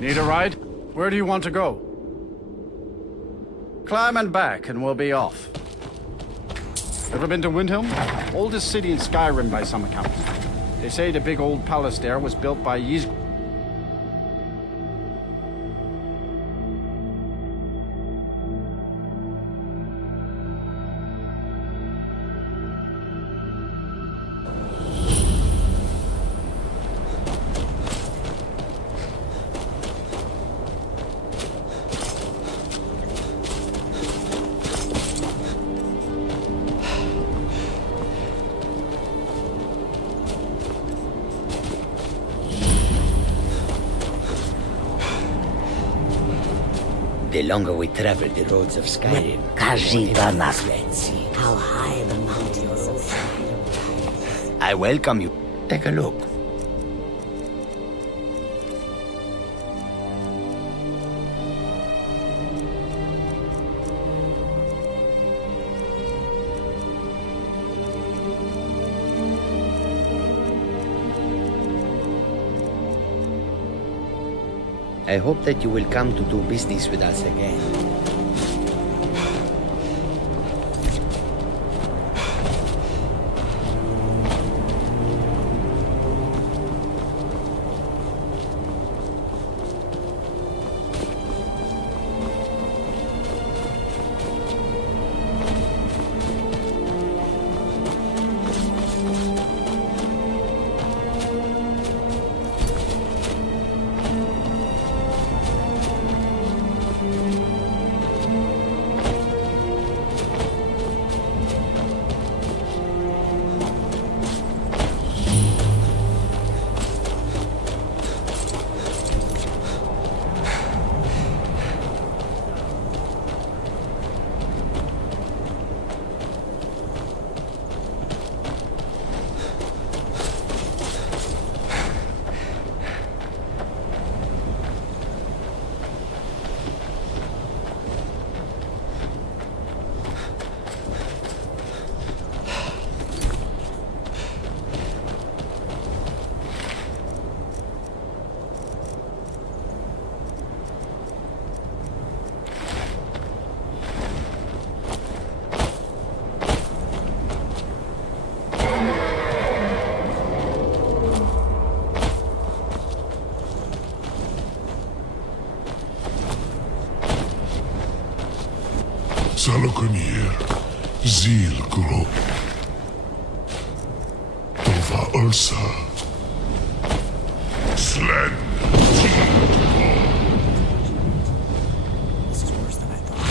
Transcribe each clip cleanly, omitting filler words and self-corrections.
Need a ride? Where do you want to go? Climb and back, and we'll be off. Ever been to Windhelm? Oldest city in Skyrim by some accounts. They say the big old palace there was built by Ys. The longer we travel the roads of Skyrim, How high the mountains of Skyrim. I welcome you. Take a look. I hope that you will come to do business with us again. Salokunir, Zil Grop, Tova Ursa, Slen, This is worse than I thought.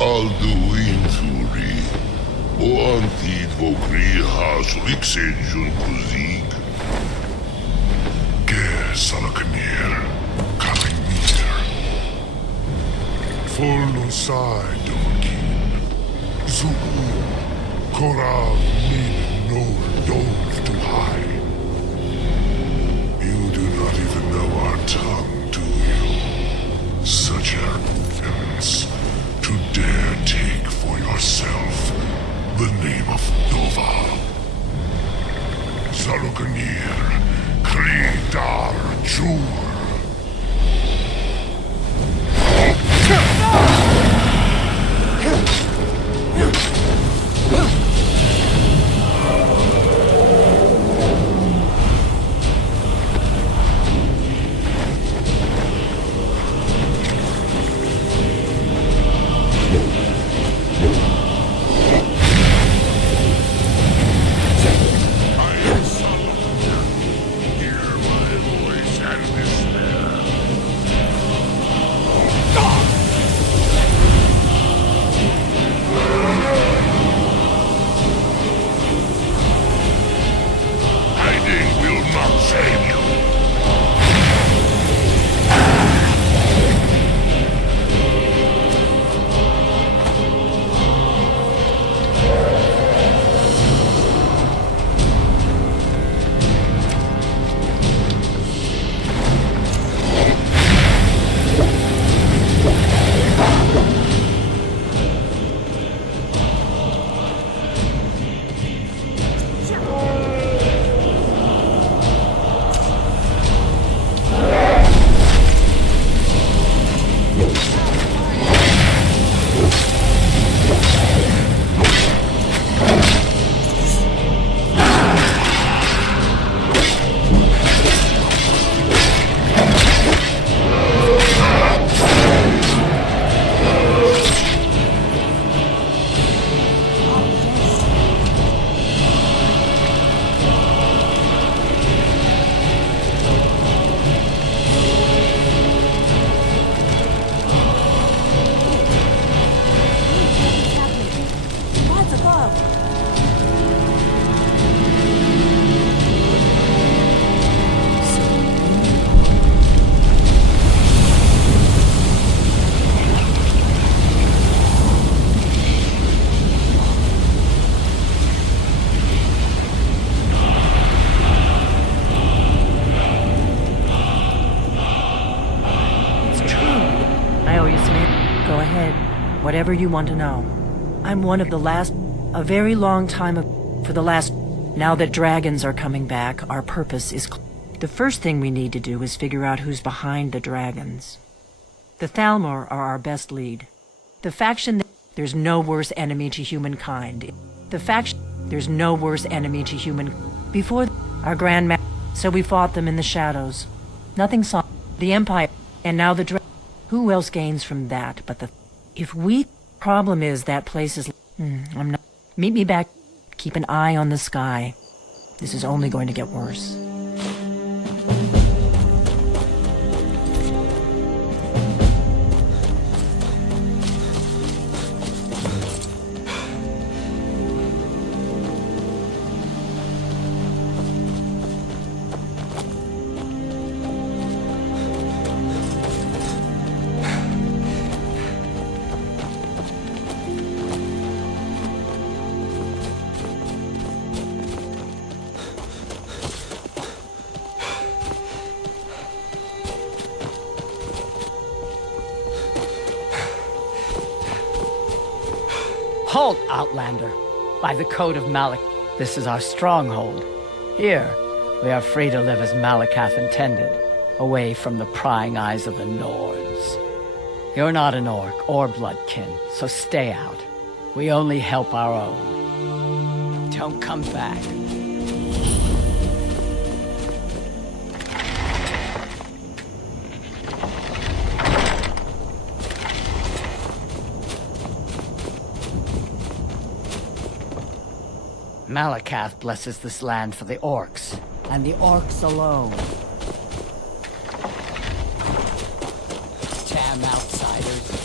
Alduinturi, o antid vokri hasulixenjun kuzig. Ge Salokunir, Kalimir. Fulnusai Dovakin, Zubu, Korav Min no Dov to hide. You do not even know our tongue, do you? Such arrogance. To dare take for yourself the name of Dova. Salokunir, Kridar Jur. Whatever you want to know. I'm one of the last, a very long time for the last. Now that dragons are coming back, our purpose is the first thing we need to do is figure out who's behind the dragons. The Thalmor are our best lead. The faction that there's no worse enemy to humankind. The faction there's no worse enemy to human before our Grand so we fought them in the shadows. Nothing saw the Empire, and now the who else gains from that but the if we problem is that place is I'm not meet me back. Keep an eye on the sky. This is only going to get worse. Halt, Outlander! By the code of Malak, this is our stronghold. Here, we are free to live as Malakath intended, away from the prying eyes of the Nords. You're not an orc or bloodkin, so stay out. We only help our own. Don't come back. Malakath blesses this land for the orcs, and the orcs alone. Damn outsiders.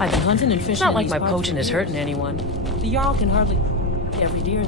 I've been hunting and fishing. It's not like in my these parts poaching for is years. hurting anyone. The Jarl can hardly every deer.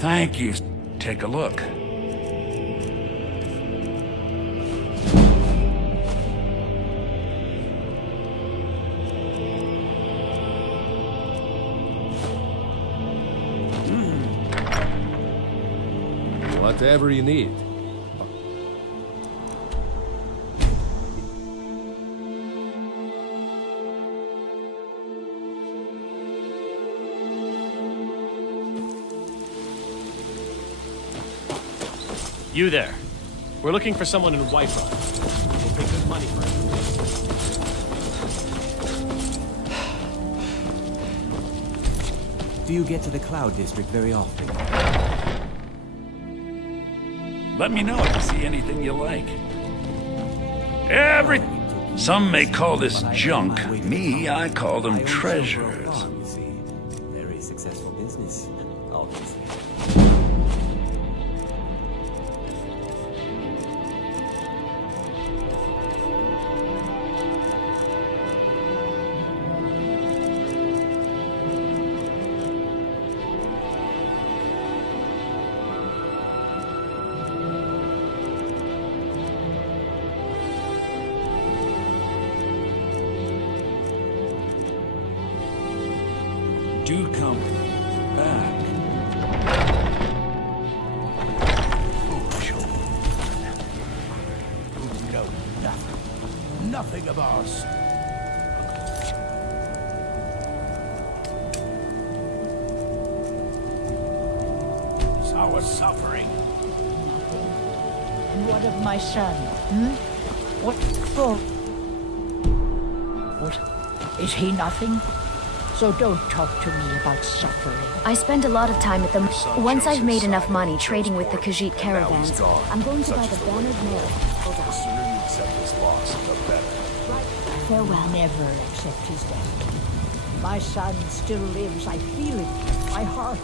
Thank you. Take a look. whatever you need. You there. We're looking for someone in Whiterun. We'll pay good money for it. Do you get to the Cloud District very often? Let me know if you see anything you like. Some may call this junk. Me, I call them treasures. You see, very successful business, obviously. Do come back. Foolish old man. Who know nothing. Nothing of us. Our suffering. What of my son? Hmm? What for? What? Is he nothing? So don't talk to me about suffering. I spend a lot of time at them. Once I've made enough money trading with the Khajiit caravans, I'm going to buy the bannered mare. The sooner you accept this loss, the better. Farewell. Never accept his death. My son still lives. I feel it. My heart.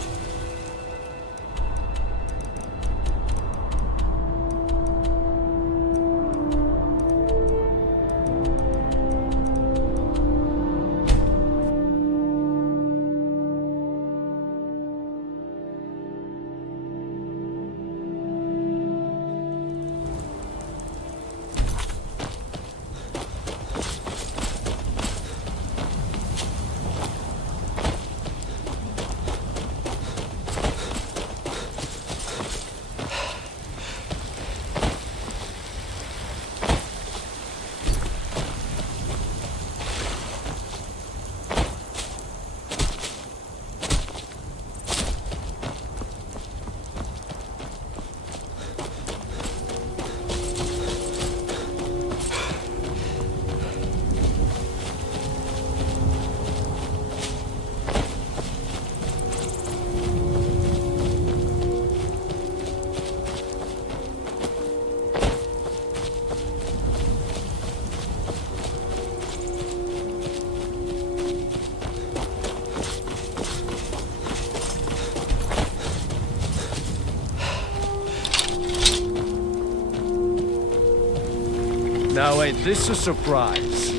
Now ain't this a surprise?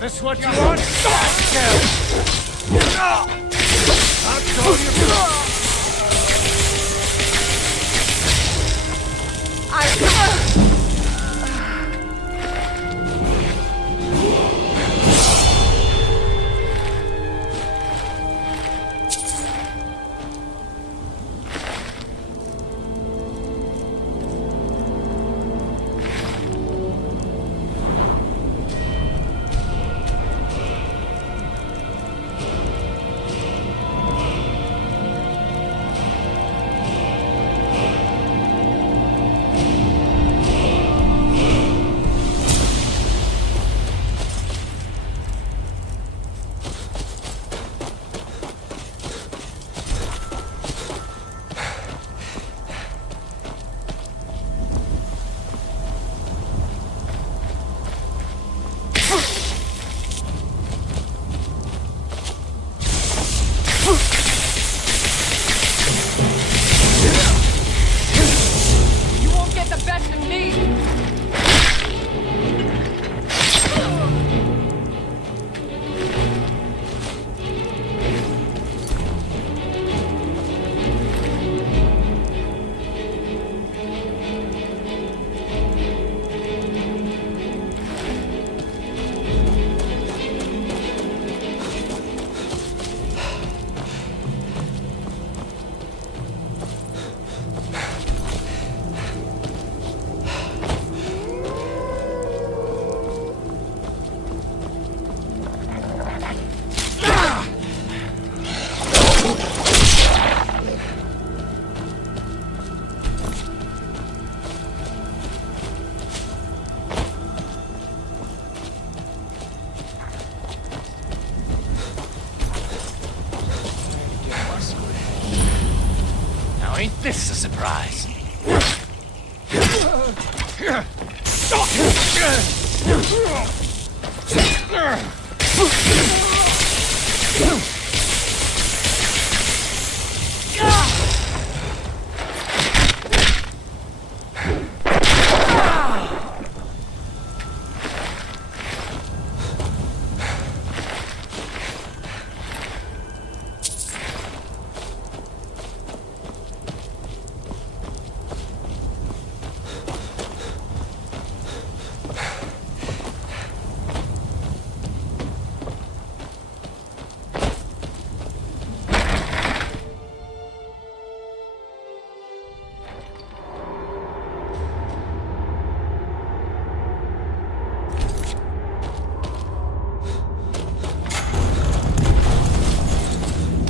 This what you want? I'll show you. ain't this a surprise?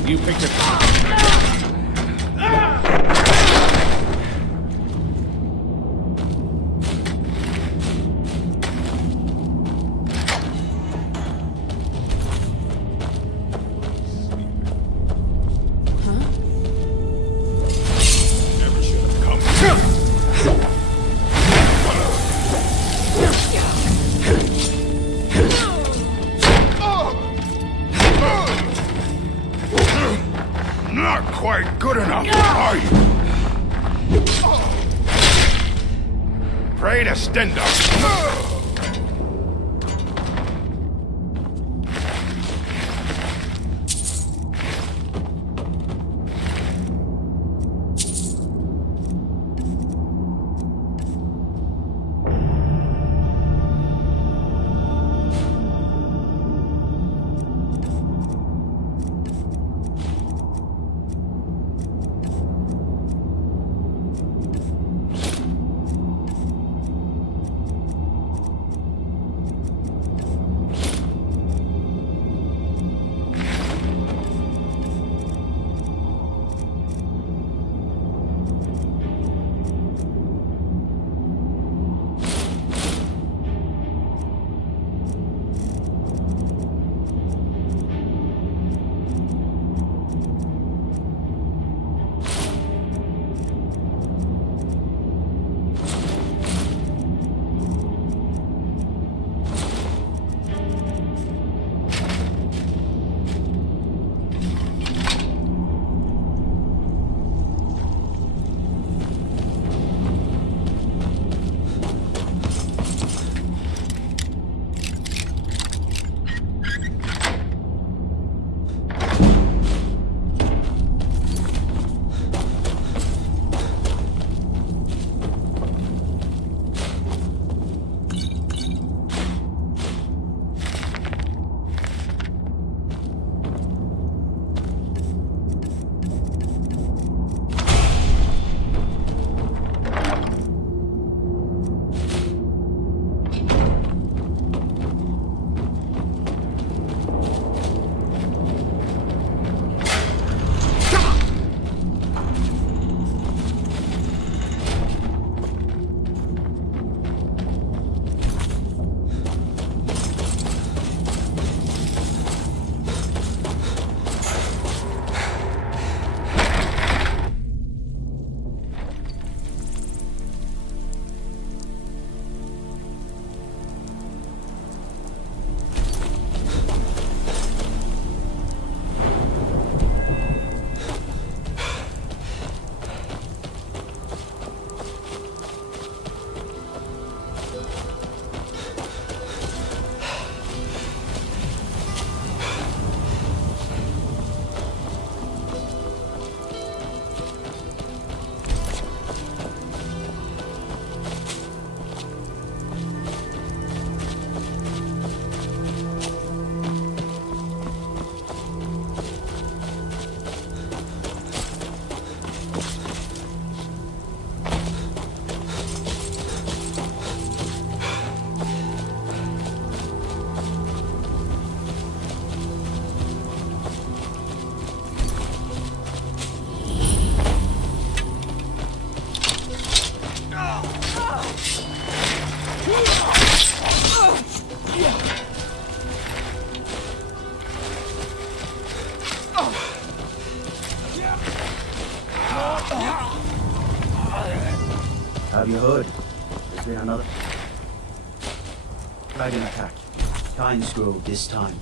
You picked it. Never should have come. Not quite good enough, are you? Pray to Stenda. Have you heard? There's been another dragon attack. Pines Grove this time.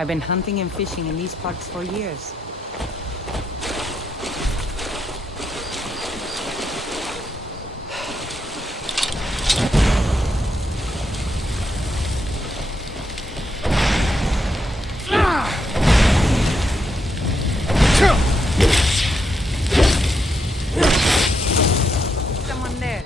I've been hunting and fishing in these parts for years. Someone there.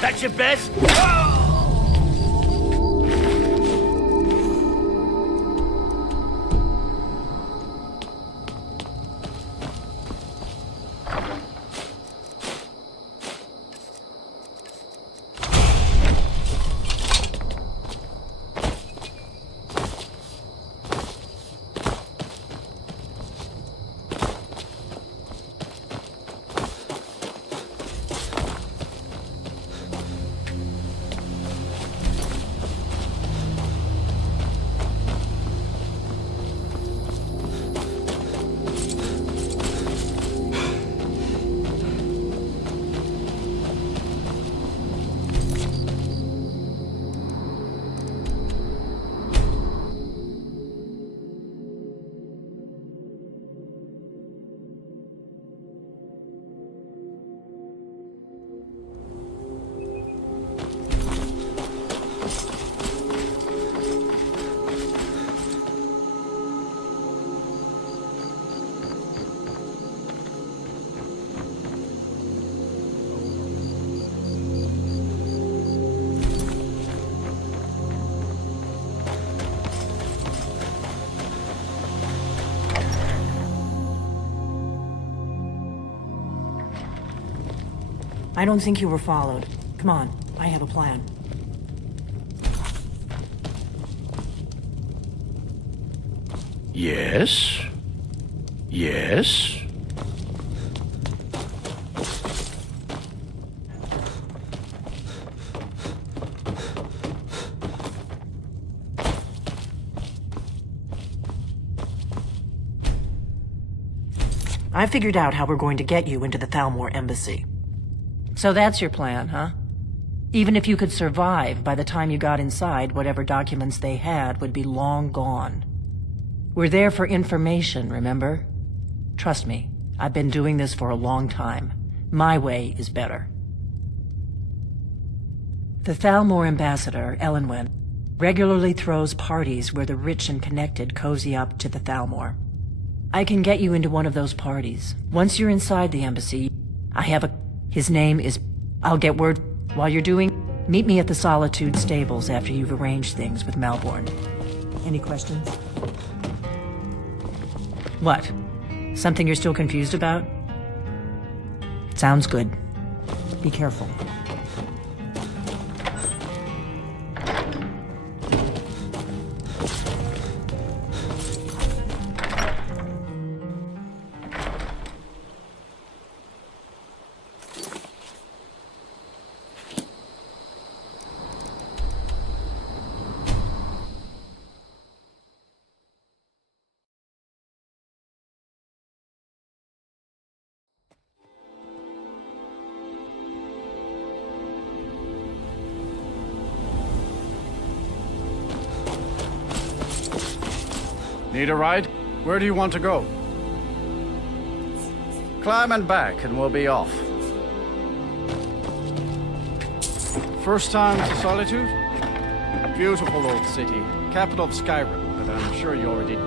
That's your best? I don't think you were followed. Come on, I have a plan. Yes? Yes? I figured out how we're going to get you into the Thalmor embassy. So that's your plan, huh? Even if you could survive, by the time you got inside, whatever documents they had would be long gone. We're there for information, remember? Trust me, I've been doing this for a long time. My way is better. The Thalmor ambassador, Elenwen, regularly throws parties where the rich and connected cozy up to the Thalmor. I can get you into one of those parties. Once you're inside the embassy, his name is... I'll get word... While you're doing... Meet me at the Solitude stables after you've arranged things with Melbourne. Any questions? What? Something you're still confused about? Sounds good. Be careful. Need a ride? Where do you want to go? Climb and back and we'll be off. First time to Solitude? Beautiful old city. Capital of Skyrim, but I'm sure you already...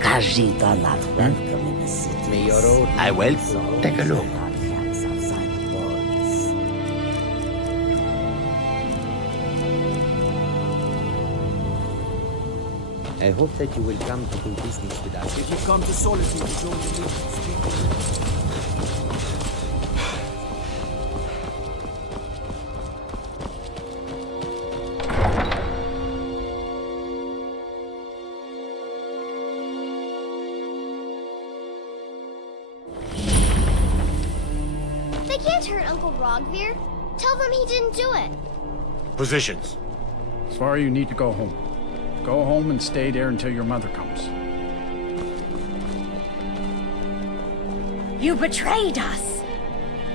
Khajiit are not welcome in the city. May your old... I will. Take a look. Outside the walls. I hope that you will come to do business with us. If you come to Solitude, join the Legion. They can't hurt Uncle Rogvir. Tell them he didn't do it. Positions. Sorry, you need to go home. Go home and stay there until your mother comes. You betrayed us!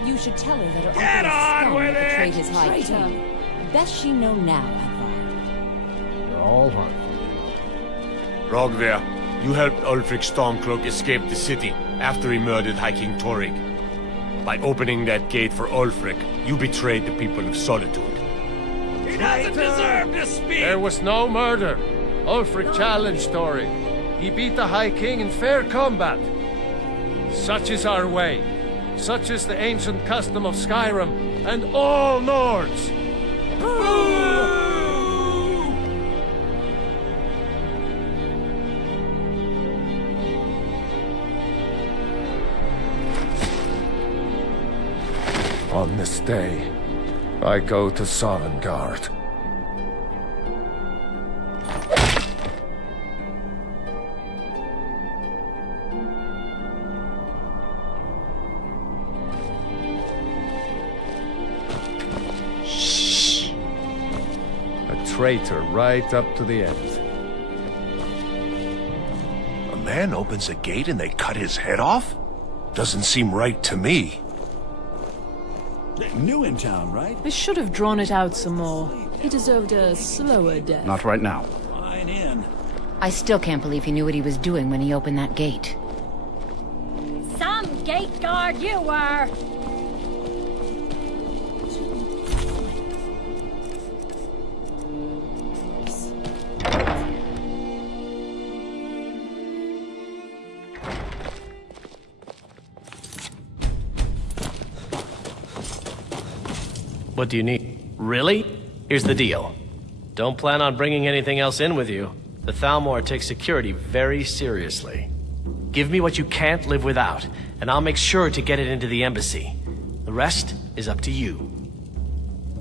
You should tell her that her Get on with it! betrayed his high king. Best she know now, Advar. You're all hard. Rogvir, you helped Ulfric Stormcloak escape the city after he murdered High King Torrig. By opening that gate for Ulfric, you betrayed the people of Solitude. He doesn't deserve to speak! There was no murder. Ulfric challenged Torrig. He beat the High King in fair combat. Such is our way. Such is the ancient custom of Skyrim and all Nords. On this day, I go to Sovngarde. Shh! A traitor right up to the end. A man opens a gate and they cut his head off? Doesn't seem right to me. New in town, right? They should have drawn it out some more. He deserved a slower death. Not right now. Fine in. I still can't believe he knew what he was doing when he opened that gate. Some gate guard you were! What do you need? Really? Here's the deal. Don't plan on bringing anything else in with you. The Thalmor takes security very seriously. Give me what you can't live without, and I'll make sure to get it into the embassy. The rest is up to you.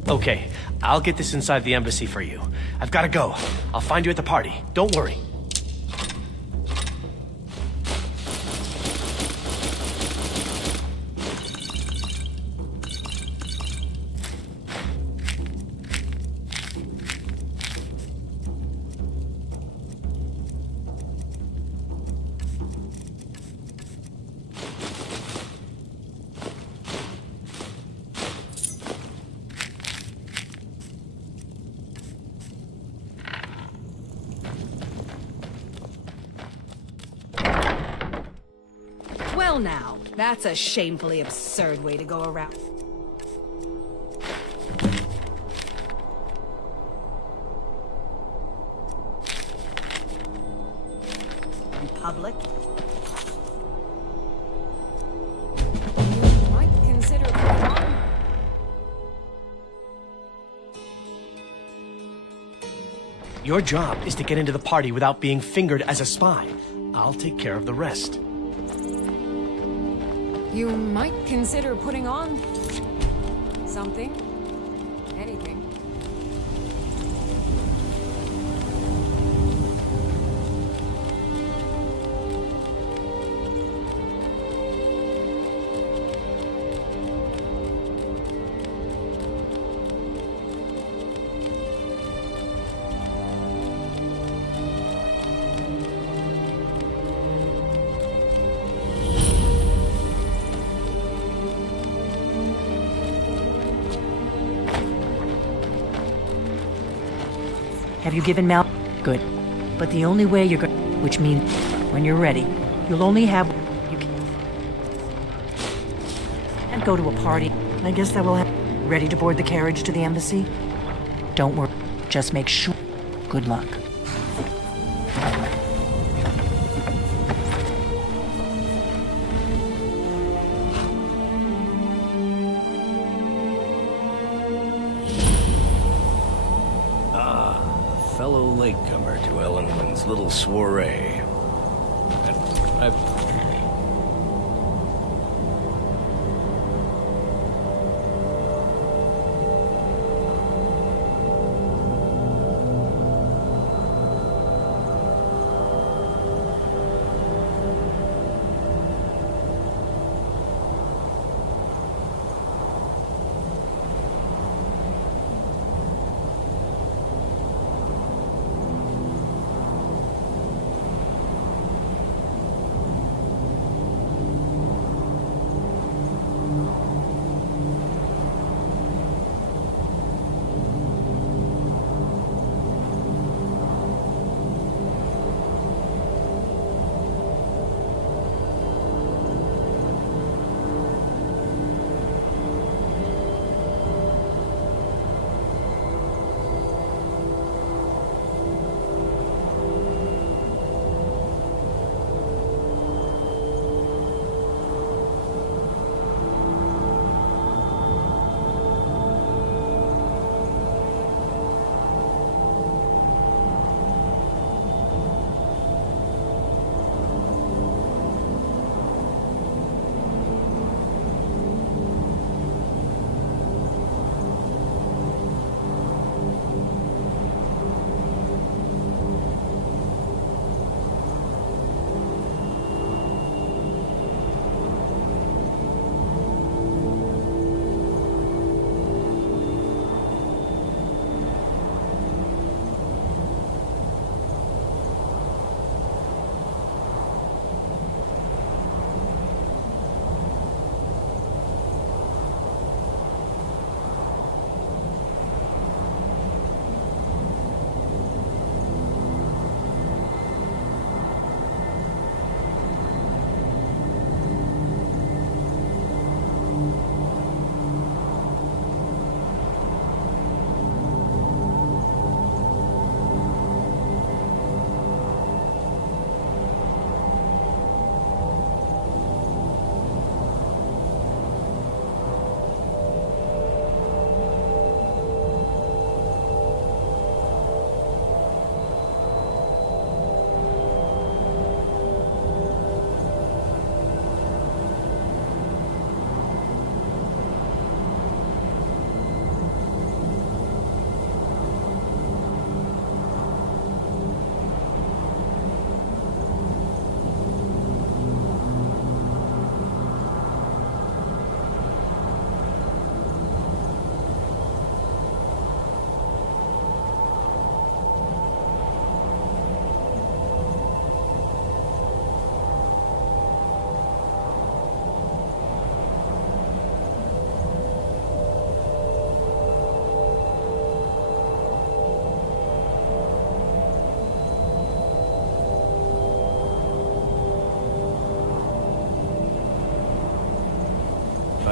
Okay, I'll get this inside the embassy for you. I've gotta go. I'll find you at the party. Don't worry. Well now, that's a shamefully absurd way to go around. In public? You might consider putting on... Your job is to get into the party without being fingered as a spy. I'll take care of the rest. You might consider putting on... something. Anything. Have you given Mal? Good. But the only way you're going, which means when you're ready, you'll only have. You can't go to a party. I guess that will have. Ready to board the carriage to the embassy? Don't worry. Just make sure. Good luck. Fellow latecomer to Ellen's little soiree.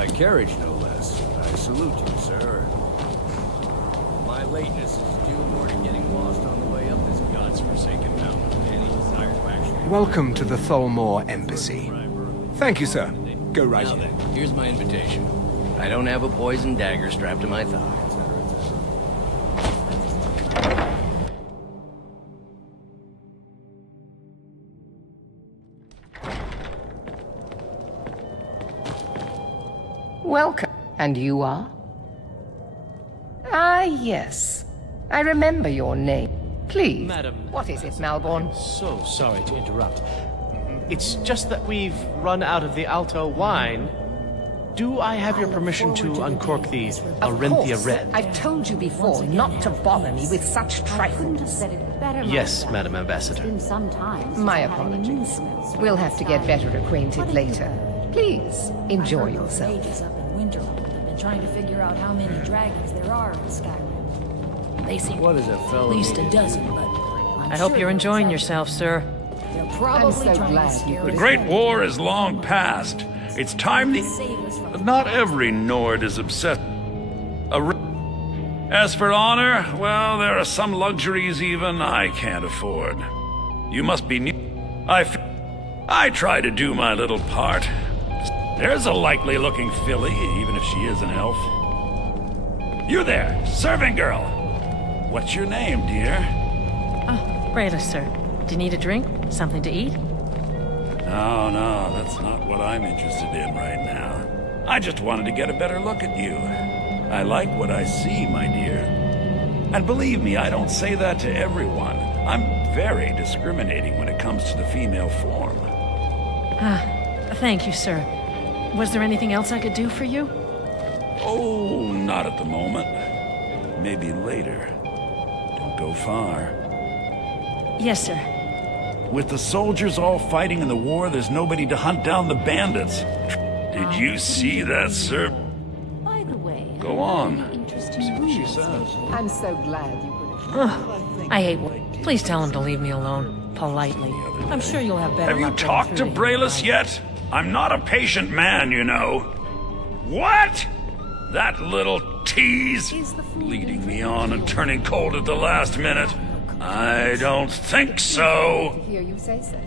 By carriage, no less. I salute you, sir. My lateness is due more to getting lost on the way up this god's-forsaken mountain than any desire to actually... Welcome to the Tholmor Embassy. Thank you, sir. Go right Now ahead. then, here's my invitation. I don't have a poison dagger strapped to my thigh. Welcome. And you are? Ah, yes. I remember your name. Please. Madam. What is it, Malborn? So sorry to interrupt. It's just that we've run out of the Alto wine. Do I have your permission to uncork the Arinthia Red? I've told you before not to bother me with such trifles. Yes, Madam Ambassador. My apologies. We'll have to get better acquainted later. Please, enjoy yourself. Ages up in Winterland. I've been trying to figure out how many dragons there are in Skyrim. They seem What is a fellow at least a need to dozen, do? but I hope you're enjoying yourself, sir. they're probably I'm so trying glad to you scare could The us Great away. War is long past. It's time the... Save us from Not every Nord is obsessed... As for honor, well, there are some luxuries even I can't afford. You must be new. I try to do my little part. There's a likely-looking filly, even if she is an elf. You there, serving girl. What's your name, dear? Brayla, sir. Do you need a drink? Something to eat? No, that's not what I'm interested in right now. I just wanted to get a better look at you. I like what I see, my dear. And believe me, I don't say that to everyone. I'm very discriminating when it comes to the female form. Thank you, sir. Was there anything else I could do for you? Oh, not at the moment. Maybe later. Don't go far. Yes, sir. With the soldiers all fighting in the war, there's nobody to hunt down the bandits. Did you see that, sir? By the way, Go on. interesting See what she rules. says. I'm so glad you could... I hate. Please tell him to leave me alone, politely. I'm sure you'll have better. Have you luck going talked to through Braylus it. yet? I'm not a patient man, you know. What? That little tease? Leading me on and turning cold at the last minute. I don't think so. Hear you say so.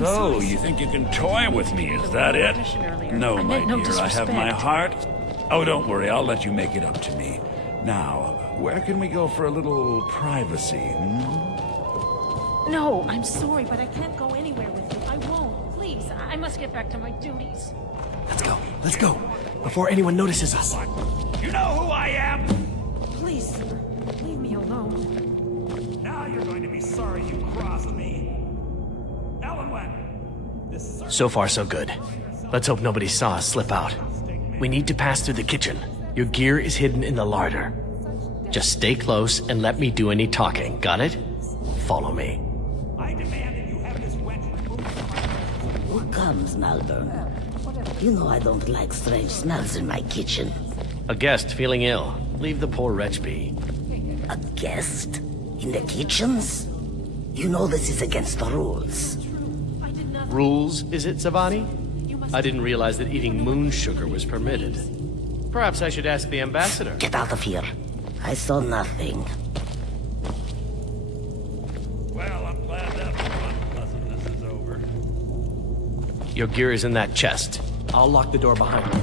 So, you think you can toy with me, is that it? No, I my meant no dear, I have my disrespect. heart. Oh, don't worry, I'll let you make it up to me. Now, where can we go for a little privacy, No, I'm sorry, but I can't go anywhere with you. I won't. Please, I must get back to my duties. Let's go. Before anyone notices us. You know who I am? Please, sir, leave me alone. Now you're going to be sorry you crossed me. Ellen went. So far, so good. Let's hope nobody saw us slip out. We need to pass through the kitchen. Your gear is hidden in the larder. Just stay close and let me do any talking. Got it? Follow me. I demand that you have this wench removed from my... Who comes, Malborn? You know I don't like strange smells in my kitchen. A guest feeling ill. Leave the poor wretch be. A guest? In the kitchens? You know this is against the rules. Rules, is it, Savani? I didn't realize that eating moon sugar was permitted. Perhaps I should ask the ambassador. Get out of here. I saw nothing. Well, I'm glad that unpleasantness is over. Your gear is in that chest. I'll lock the door behind you.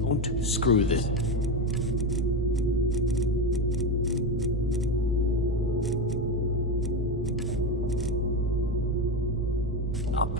Don't screw this. Up.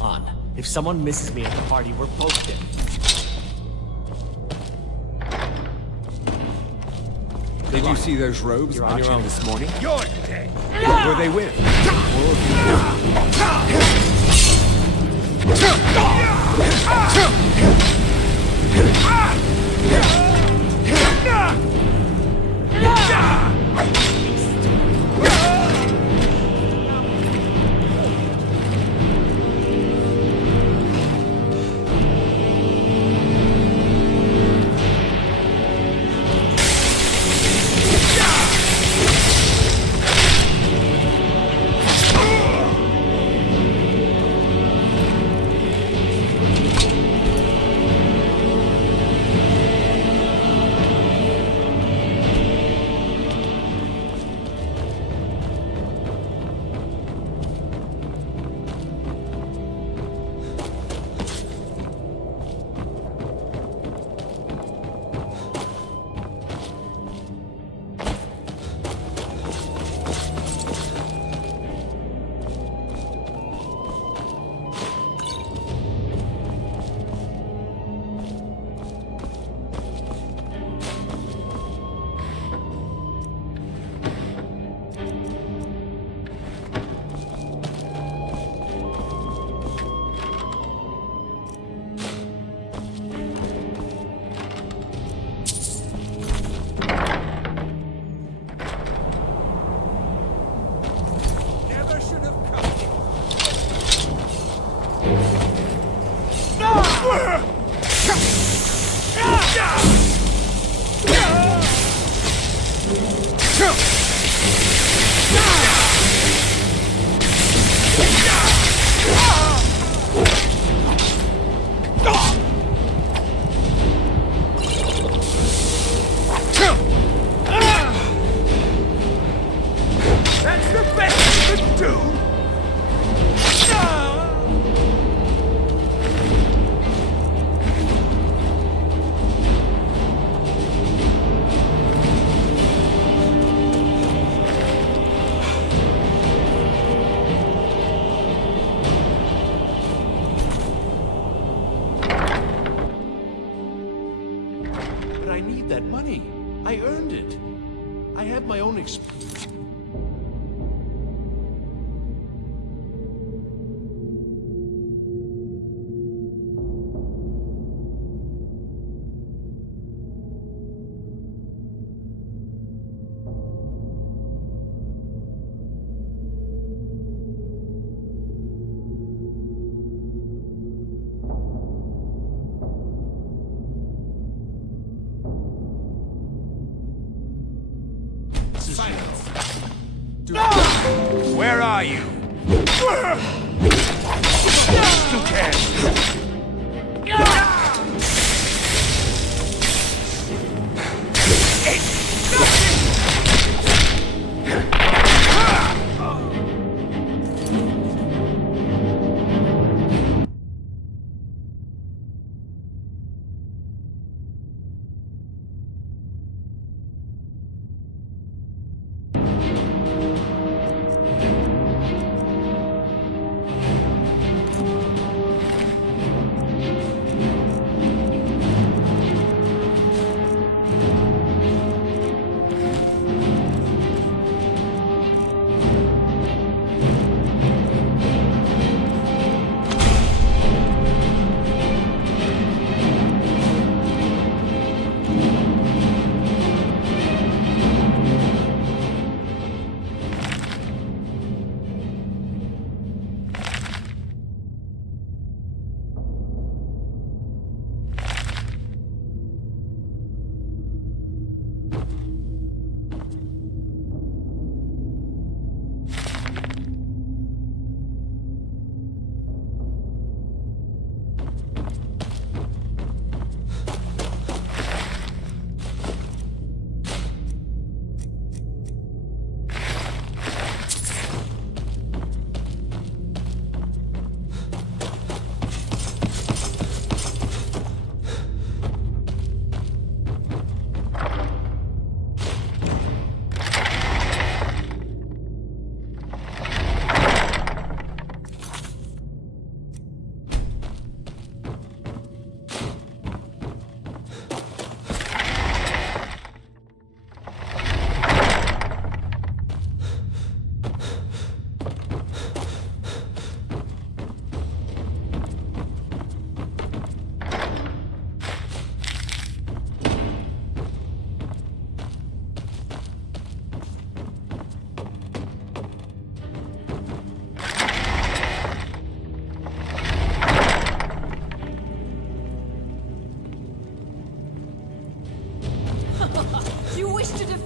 On. If someone misses me at the party, we're both dead. Did you see those robes marching this morning? You're dead. What were they with? I need that money. I earned it. I have my own experience. Where are you?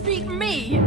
beat me?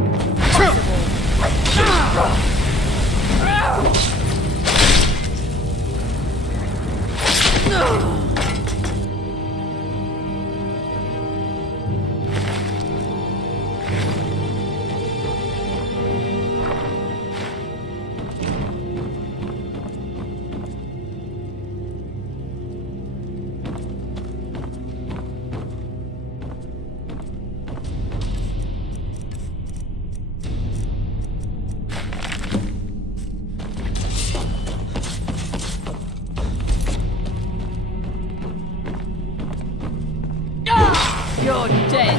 You're dead.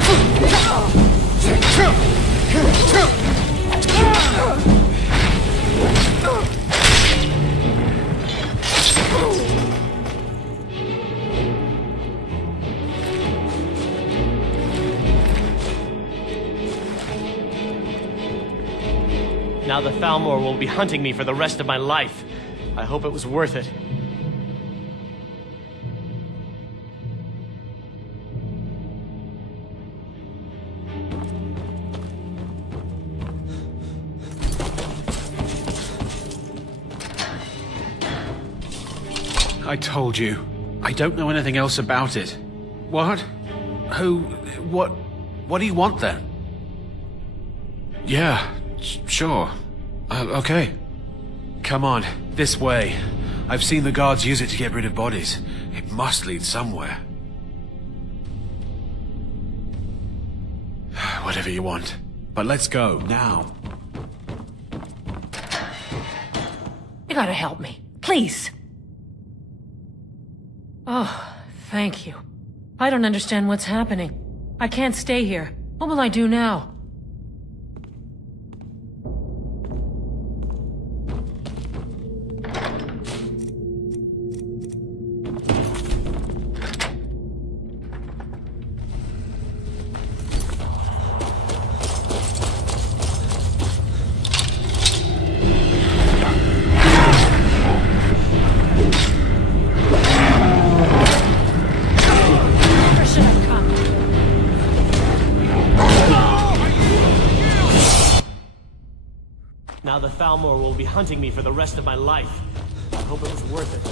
Now the Thalmor will be hunting me for the rest of my life. I hope it was worth it. I told you. I don't know anything else about it. What? Who? What do you want then? Yeah, sure. Okay. Come on, this way. I've seen the guards use it to get rid of bodies. It must lead somewhere. Whatever you want. But let's go, now. You gotta help me. Please. Oh, thank you. I don't understand what's happening. I can't stay here. What will I do now? Now the Thalmor will be hunting me for the rest of my life. I hope it was worth it.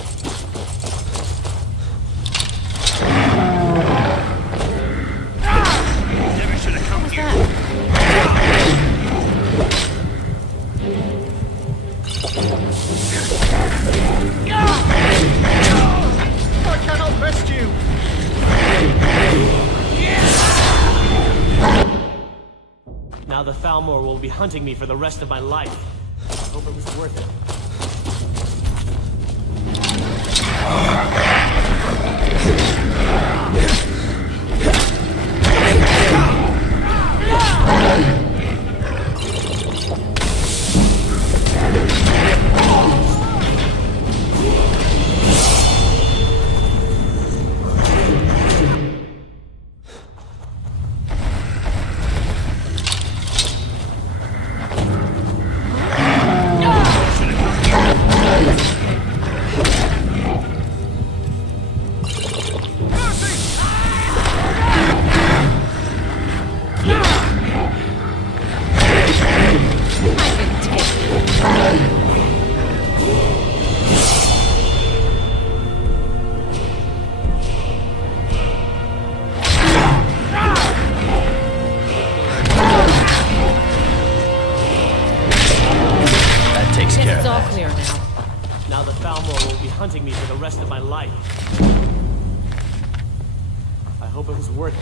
Never should have come here. I cannot rest you! Now the Thalmor will be hunting me for the rest of my life. I hope it was worth it. It's all clear now. Now the Thalmor will be hunting me for the rest of my life. I hope it was worth it.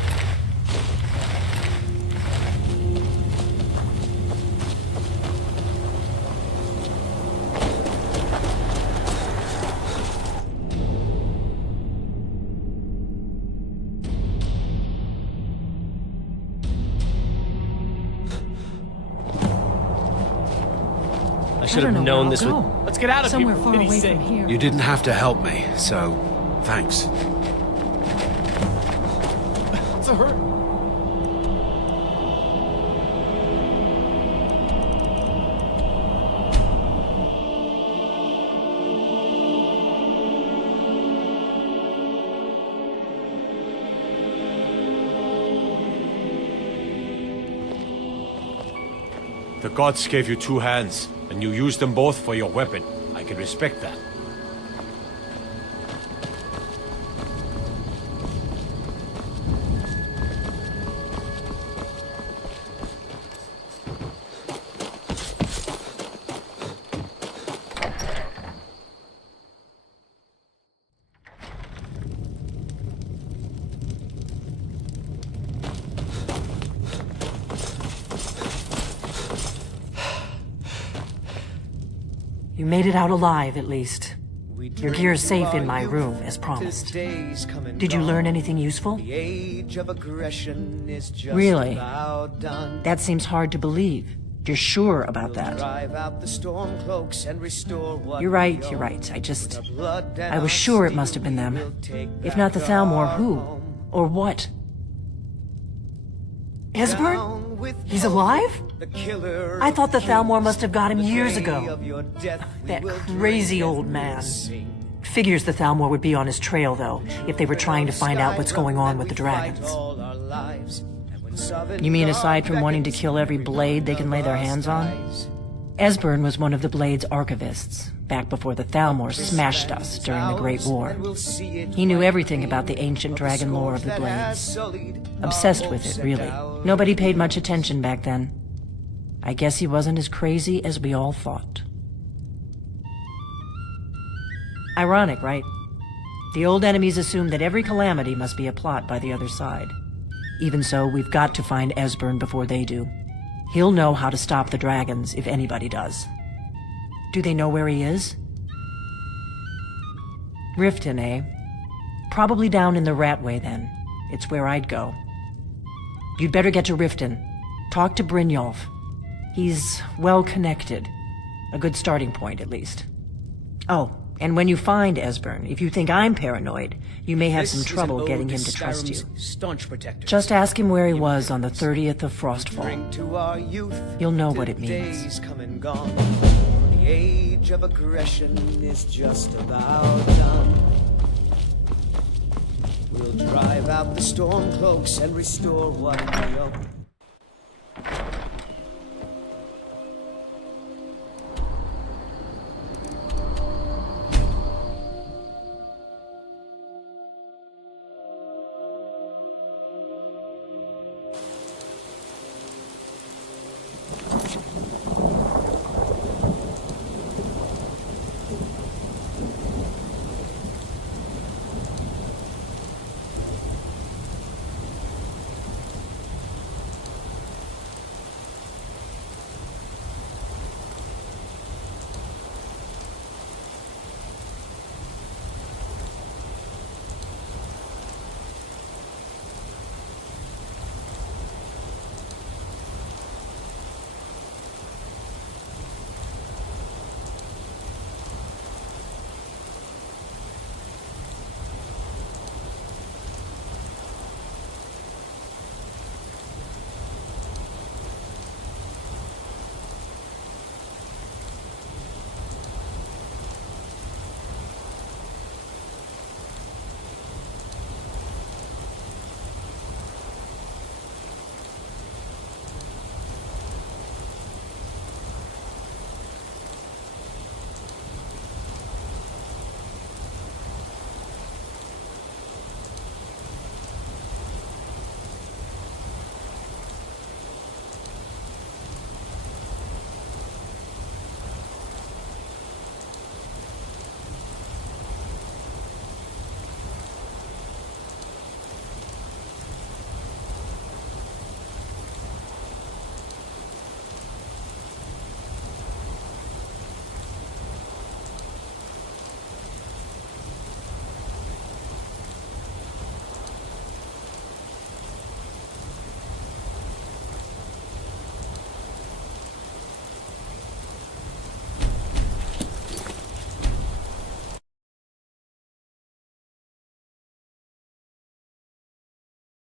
I should have known this would... Let's get out of Somewhere here, far for pity's away sake. from here. You didn't have to help me, so thanks. What's a hurt? The gods gave you two hands, and you used them both for your weapon. I can respect that. You made it out alive, at least. Your gear's safe in my room, as promised. Did you learn anything useful? Really? That seems hard to believe. You're sure about that? You're right. I was sure it must have been them. If not the Thalmor, who? Or what? Esbern? He's alive? I thought the Thalmor must have got him years ago. That crazy old man. Figures the Thalmor would be on his trail, though, if they were trying to find out what's going on with the dragons. You mean aside from wanting to kill every blade they can lay their hands on? Esbern was one of the Blade's archivists, back before the Thalmor smashed us during the Great War. He knew everything about the ancient dragon lore of the Blades. Obsessed with it, really. Nobody paid much attention back then. I guess he wasn't as crazy as we all thought. Ironic, right? The old enemies assume that every calamity must be a plot by the other side. Even so, we've got to find Esbern before they do. He'll know how to stop the dragons, if anybody does. Do they know where he is? Riften, eh? Probably down in the Ratway, then. It's where I'd go. You'd better get to Riften. Talk to Brynjolf. He's well-connected. A good starting point, at least. Oh, and when you find Esbern, if you think I'm paranoid, you may have some trouble getting him to trust you. Just ask him where he was on the 30th of Frostfall. You'll know what it means. The age of aggression is just about done. We'll drive out the storm cloaks and restore what we own.